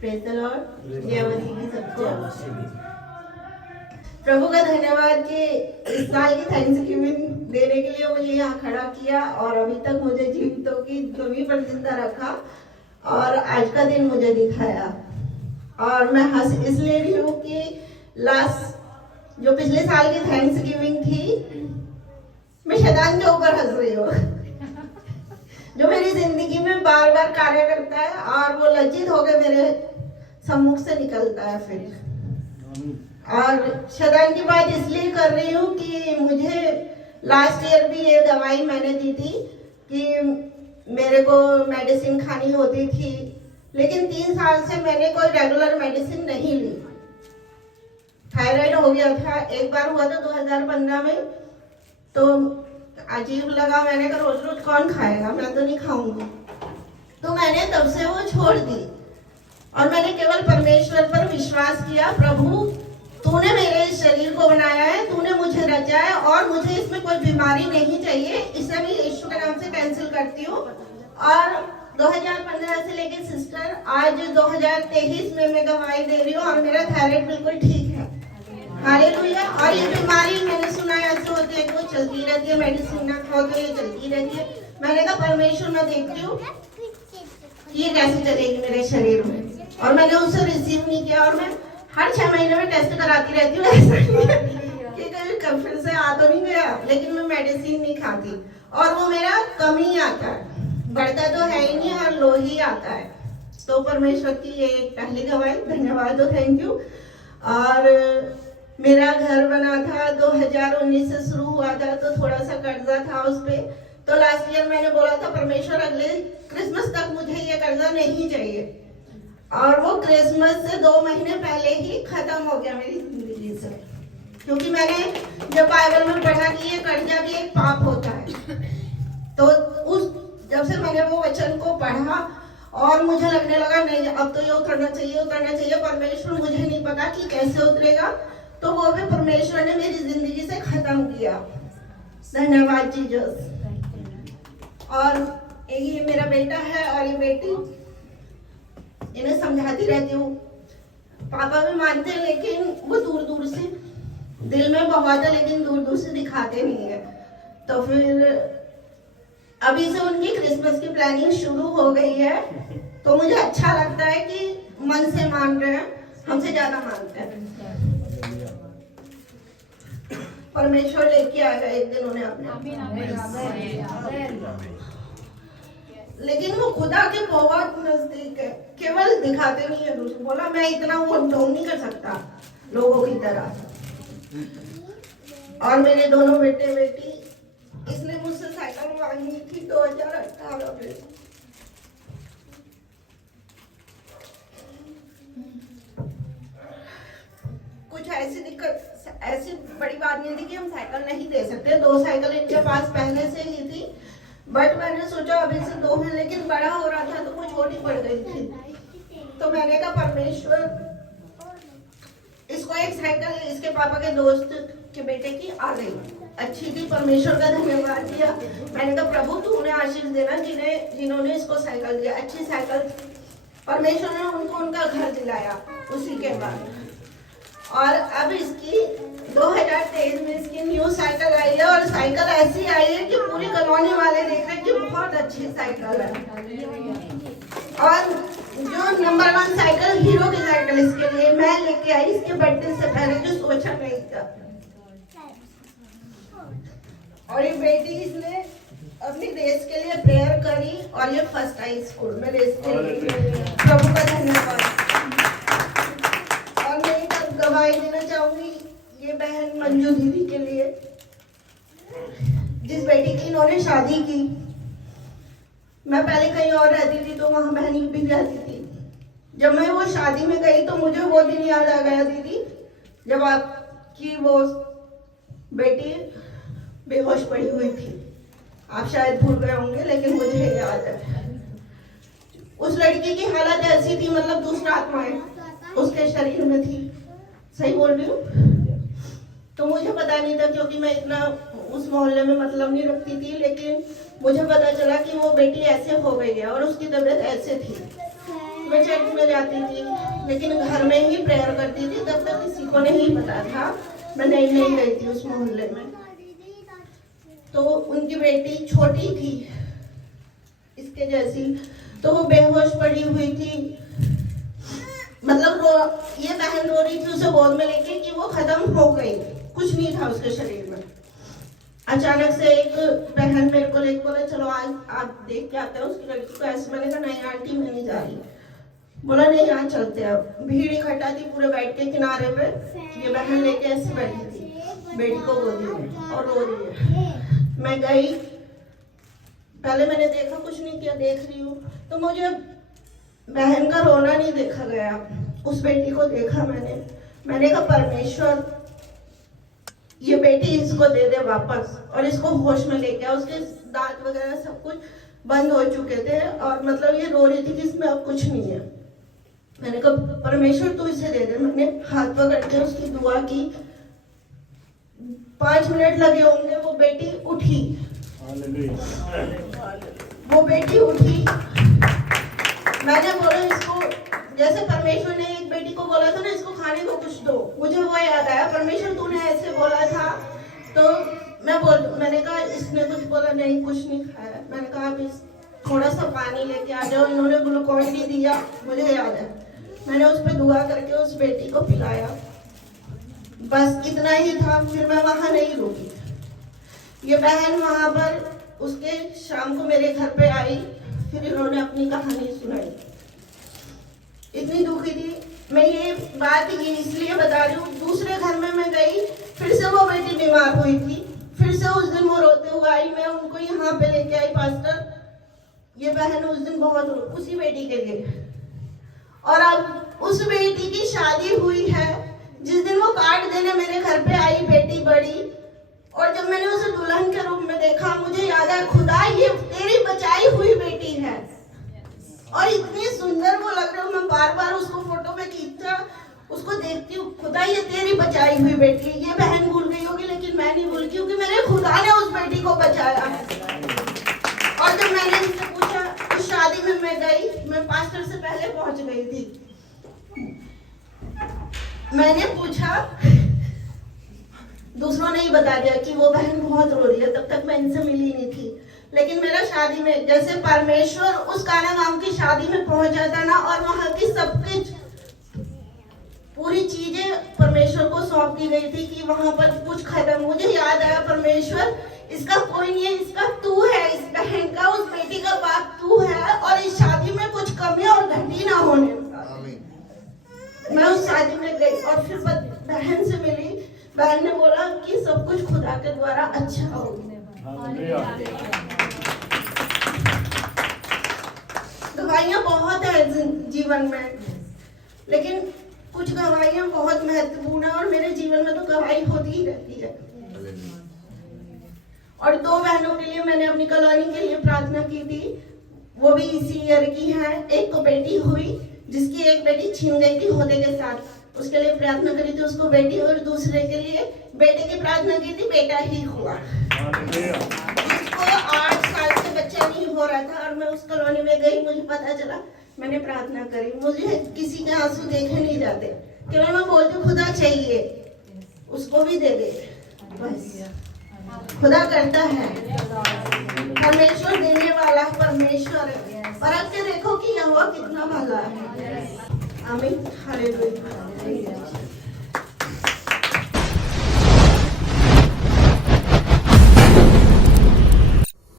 Praise the Lord. जय मसीह की सबको। प्रभु का धन्यवाद कि इस साल की थैंक्सगिविंग देने के लिए मुझे यहाँ खड़ा किया और अभी तक मुझे जीवितों की जमीन पर जिंदा रखा और आज का दिन मुझे दिखाया। और मैं हंस इसलिए रही हूँ कि लास्ट जो पिछले साल की थैंक्सगिविंग थी, मैं शैतान के ऊपर हंस रही हूँ जो मेरी जिंदगी में बार बार कार्य करता है और वो लज्जित होकर मेरे सम्मुख से निकलता है फिर। और शैतान की बात इसलिए कर रही हूँ कि मुझे लास्ट ईयर भी ये दवाई मैंने दी थी कि मेरे को मेडिसिन खानी होती थी, लेकिन 3 साल से मैंने कोई रेगुलर मेडिसिन नहीं ली। थायराइड हो गया था, एक बार हुआ था 2015 में, तो अजीब लगा। मैंने कहा रोज रोज कौन खाएगा, मैं तो नहीं खाऊंगी। तो मैंने तब से वो छोड़ दी और मैंने केवल परमेश्वर पर विश्वास किया। प्रभु, तूने मेरे इस शरीर को बनाया है, तूने मुझे रचा है और मुझे इसमें कोई बीमारी नहीं चाहिए। इसे मैं यीशु के नाम से कैंसिल करती हूँ। और 2015 से लेकर सिस्टर आज 2023 में मैं दवाई दे रही हूँ और मेरा थायराइड बिल्कुल ठीक है। हालेलुया। और ये बीमारी मैंने सुना है ऐसे होती है कि वो चलती रहती है, मेडिसिन ना खाओ तो ये चलती रहती है। मैंने कहा परमेश्वर, मैं देखती हूँ ये कैसे चलेगी मेरे शरीर में, और मैंने उसे रिसीव नहीं किया। और मैं हर 6 महीने में टेस्ट कराती रहती हूँ, ऐसा कि कभी फिर से आ तो नहीं गया, लेकिन मैं मेडिसिन नहीं खाती और वो मेरा कम ही आता है, बढ़ता तो है ही नहीं और लो ही आता है। तो परमेश्वर की ये पहली गवाही, धन्यवाद हो, थैंक यू। और मेरा घर बना था, 2019 से शुरू हुआ था, तो थोड़ा सा कर्जा था उस पे। तो लास्ट ईयर मैंने बोला था परमेश्वर अगले क्रिसमस तक मुझे ये कर्जा नहीं चाहिए, और वो क्रिसमस से 2 महीने पहले ही खत्म हो गया मेरी जिंदगी से। क्योंकि मैंने जब बाइबल में पढ़ा कि ये कर्जा भी एक पाप होता है, तो उस जब से मैंने वो वचन को पढ़ा और मुझे लगने लगा नहीं अब तो ये उतरना चाहिए। परमेश्वर, मुझे नहीं पता कि कैसे उतरेगा, तो वो भी परमेश्वर ने मेरी जिंदगी से खत्म किया। धन्यवाद जीसस। और ये मेरा बेटा है और ये बेटी, इन्हें समझाती रहती हूँ। पापा भी मानते हैं लेकिन वो दूर दूर से, दिल में बहुत है लेकिन दूर दूर से दिखाते नहीं है। तो फिर अभी से उनकी क्रिसमस की प्लानिंग शुरू हो गई है, तो मुझे अच्छा लगता है कि मन से मान रहे हैं, हमसे ज्यादा मानते हैं। परमेश्वर लेके आएगा एक दिन उन्हें अपने, लेकिन वो खुदा के बहुत नजदीक है, केवल दिखाते नहीं है दूसरे। बोला मैं इतना वो नहीं कर सकता लोगों की तरह। और मेरे दोनों बेटे बेटी, इसने मुझसे साइकिल मांगी थी 2018 में। कुछ ऐसी दिक्कत, ऐसी बड़ी बात नहीं थी कि हम साइकिल नहीं दे सकते। 2 साइकिल इनके पास पहले से ही थी, बट मैंने सोचा अभी से 2 हैं, लेकिन बड़ा हो रहा था तो वो छोटी पड़ गई थी। तो मैंने कहा परमेश्वर, इसको एक साइकिल इसके पापा के दोस्त के बेटे की आ गई, अच्छी थी। परमेश्वर का धन्यवाद दिया। मैंने कहा प्रभु तू उन्हें आशीष देना जिन्होंने इसको साइकिल दिया, अच्छी साइकिल। परमेश्वर ने उनको उनका घर दिलाया उसी के बाद। और अब इसकी 2023 में इसकी न्यू साइकिल आई है, और साइकिल ऐसी आई है कि पूरी कॉलोनी वाले देख रहे हैं कि बहुत अच्छी साइकिल है। और जो नंबर 1 साइकिल, हीरो की साइकिल इसके लिए मैं लेके आई इसके बर्थडे से पहले, जो सोचा नहीं था। और ये बेटी इसने अपने देश के लिए प्रेयर करी और ये फर्स्ट आई स्कूल में देश के लिए। प्रभु का धन्यवाद। और मैं एक गवाही देना चाहूंगी ये बहन मंजू दीदी के लिए, जिस बेटी की इन्होंने शादी की। मैं पहले कहीं और रहती थी तो वहां बहनी भी रहती थी। जब मैं वो शादी में गई तो मुझे वो दिन याद आ गया दीदी, जब आपकी वो बेटी बेहोश पड़ी हुई थी। आप शायद भूल गए होंगे लेकिन मुझे याद है। उस लड़की की हालत ऐसी थी, मतलब दूसरा आत्माएं उसके शरीर में थी। सही बोल रही हूँ? तो मुझे पता नहीं था, क्योंकि मैं इतना उस मोहल्ले में मतलब नहीं रखती थी, लेकिन मुझे पता चला कि वो बेटी ऐसे हो गई है और उसकी तबीयत ऐसे थी। मैं चर्च में जाती थी, लेकिन घर में ही प्रेयर करती थी। तब तक किसी को नहीं पता था, मैं नहीं गई थी उस मोहल्ले में। तो उनकी बेटी छोटी थी इसके जैसी, तो वो बेहोश पड़ी हुई थी। मतलब ये बहन रो रही थी उसे गोद में लेके कि वो खत्म हो गई, कुछ नहीं था उसके शरीर में। अचानक से एक बहन मेरे को लेके बोला चलो आज आप देख के आते हैं उसकी लड़की को। ऐसे मैंने कहा नहीं आंटी मैं नहीं जा रही। बोला नहीं आज चलते। अब भीड़ इकट्ठा थी पूरे बेड के किनारे पे, ये बहन लेके ऐसे बैठी थी बेटी को गोदी में और रो रही है। मैं गई, पहले मैंने देखा, कुछ नहीं किया, देख रही हूँ तो मुझे बहन का रोना नहीं देखा गया, उस बेटी को देखा मैंने कहा परमेश्वर ये बेटी इसको दे दे वापस और इसको होश में लेके आ। उसके दांत वगैरह सब कुछ बंद हो चुके थे और मतलब ये रो रही थी कि इसमें अब कुछ नहीं है। मैंने कहा परमेश्वर तू इसे दे दे। मैंने हाथ पकड़ के उसकी दुआ की, 5 मिनट लगे होंगे, वो बेटी उठी। वो बेटी उठी। मैंने बोला इसको, जैसे परमेश्वर ने एक बेटी को बोला था ना इसको खाने को कुछ दो, मुझे वो याद आया परमेश्वर तूने ऐसे बोला था। तो मैंने कहा इसने कुछ बोला नहीं, कुछ नहीं खाया। मैंने कहा आप इस थोड़ा सा पानी लेके आ जाओ। इन्होंने ग्लूकोन डी दिया, मुझे याद है। मैंने उस पर दुआ करके उस बेटी को पिलाया, बस इतना ही था। फिर मैं वहां नहीं रुकी। ये बहन वहां पर उसके शाम को मेरे घर पे आई, फिर इन्होंने अपनी कहानी सुनाई। इतनी दुखी थी मैं। ये बात ये इसलिए बता रही हूँ, दूसरे घर में मैं गई, फिर से वो बेटी बीमार हुई थी। फिर से उस दिन वो रोते हुए आई, मैं उनको यहाँ पे लेके आई पास्टर। ये बहन उस दिन बहुत उसी बेटी के लिए। और अब उस बेटी की शादी हुई है। जिस दिन वो कार्ड देने मेरे घर पे आई बेटी बड़ी, और जब मैंने उसे दुल्हन के रूप में देखा, मुझे याद है खुदा ये तेरी बचाई हुई बेटी है। और इतनी सुंदर वो लग रही, मैं बार बार उसको फोटो में खींचता उसको देखती हूँ, खुदा ये तेरी बचाई हुई बेटी। ये बहन भूल गई होगी लेकिन मैं नहीं भूल, क्योंकि मेरे खुदा ने उस बेटी को बचाया है। और जब मैंने इससे पूछा, उस शादी में मैं गई, मैं पास्टर से पहले पहुंच गई थी। मैंने पूछा, दूसरों ने ही बता दिया कि वो बहन बहुत रो रही है। तब तक मैं इनसे मिली नहीं थी, लेकिन मेरा शादी में जैसे परमेश्वर उस काना गांव की शादी में पहुंच जाता ना, और वहां की सब कुछ पूरी चीजें परमेश्वर को सौंप दी गई थी कि वहां पर कुछ खत्म। मुझे याद आया परमेश्वर इसका कोई नहीं है, इसका तू है, इस बहन का, उस बेटी का बाप तू है, और इस शादी में कुछ कमी और घटी ना होने। मैं उस शादी में गई और फिर बहन से मिली। बहन ने बोला कि सब कुछ खुदा के द्वारा अच्छा होगा। गवाहियां बहुत है जीवन में, लेकिन कुछ गवाहियां बहुत महत्वपूर्ण है, और मेरे जीवन में तो गवाही होती ही रहती है। और 2 बहनों के लिए मैंने अपनी कॉलोनी के लिए प्रार्थना की थी, वो भी इसी ईयर की है। एक को बेटी हुई, जिसकी एक बेटी छीन गई थी होते के साथ, उसके लिए प्रार्थना करी थी, उसको बेटी। और दूसरे के लिए बेटे की प्रार्थना की थी, बेटा ही हुआ। जिसको 8 साल से बच्चा नहीं हो रहा था, और मैं उस कॉलोनी में गई, मुझे पता चला, मैंने प्रार्थना करी। मुझे किसी के आंसू देखे नहीं जाते, केवल मैं बोलती खुदा चाहिए उसको भी दे दे, बस। खुदा करता है, परमेश्वर देने वाला परमेश्वर है। परख के देखो कि यहोवा कितना भला है। आमीन, हालेलुया।